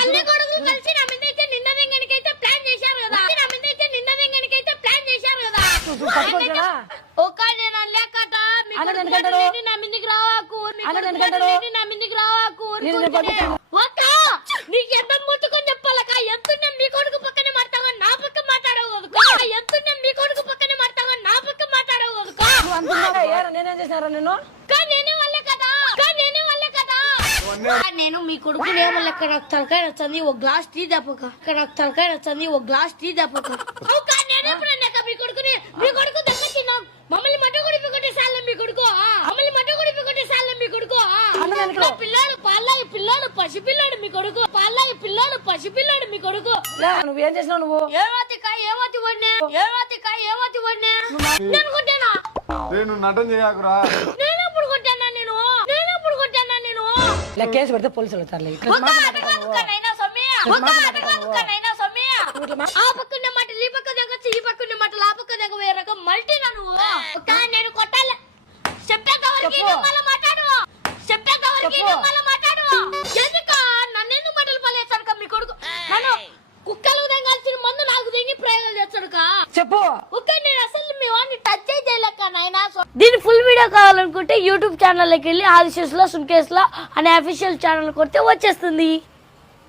అన్ని కొడుకులు కలిసి నా మీద అయితే నిన్న వెంగనికైతే ప్లాన్ చేశారు కదా. నా మీద అయితే నిన్న వెంగనికైతే ప్లాన్ చేశారు కదా. ఒక నేను లేకట మీ నా మీదకి రావాకు, నా మీదకి రావాకు. ఒక నీకు ఎంత ముట్టుకొని చెప్పాలక, ఎంత మీ కొడుకు పక్కనే మాట్లాడతావు నా పక్క మాట్లాడవు కదుకో. ఎంత మీ కొడుకు పక్కనే మాట్లాడతావు నా పక్క మాట్లాడవు కదుకో. నేనేం చేసినారా నేను? నేనే వాళ్ళే కదా, నేనే వాళ్ళే కదా. నేను మీ కొడుకు ఏమో లెక్క నాకు తలకాయ నచ్చింది ఒక గ్లాస్ టీ దెబ్బక, నాకు తలకాయ నచ్చింది ఒక గ్లాస్ టీ దెబ్బక. నేనే మీ కొడుకుని మీ కొడుకు దెబ్బ తిన్నాం. మమ్మల్ని మట్ట కొడిపి కొట్టేసాల మీ కొడుకు, మమ్మల్ని మట్ట కొడిపి కొట్టేసాల మీ కొడుకు. పిల్లాడు పాలాయి పిల్లాడు పసిపిల్లాడు మీ కొడుకు, పాలాయి పిల్లాడు పసిపిల్లాడు మీ కొడుకు. నువ్వేం చేసినావు? నువ్వు ఏమతి వడ్నే నేను కొట్టానా? నేను నటన చేయకురా. నేనెప్పుడు కొట్టానా? నేనెప్పుడు కొట్టానా? నేను కేసు పెడితే పోలీసులు వస్తారులే. ఆ పక్కన మాటలు ఈ పక్క దగ్గర ఈ పక్కన మాటలు ఆ పక్క దగ్గర వేరే రకం మల్టీనా నువ్వు? నేను కొట్టాలి చెప్పేంతవరకు మళ్ళీ మాట్లాడు, చెప్పేంతవరకు మళ్ళీ మాట్లాడు. ఎందుక నన్నెందుకు మాటలు పలేస్తాడు మీ కొడుకు? నన్ను కుక్కలు దిగాల్సిన మందు నాకు దిగి ప్రయోగాలు చేస్తాడు చెప్పు. నేను అసలు మీ వాడిని టచ్ చేయలేక నాయనా. దీని ఫుల్ వీడియో కావాలనుకుంటే యూట్యూబ్ ఛానల్లోకి వెళ్ళి ఆదిశేషుల సున్కేసుల అనే అఫీషియల్ ఛానల్ కొడితే వచ్చేస్తుంది.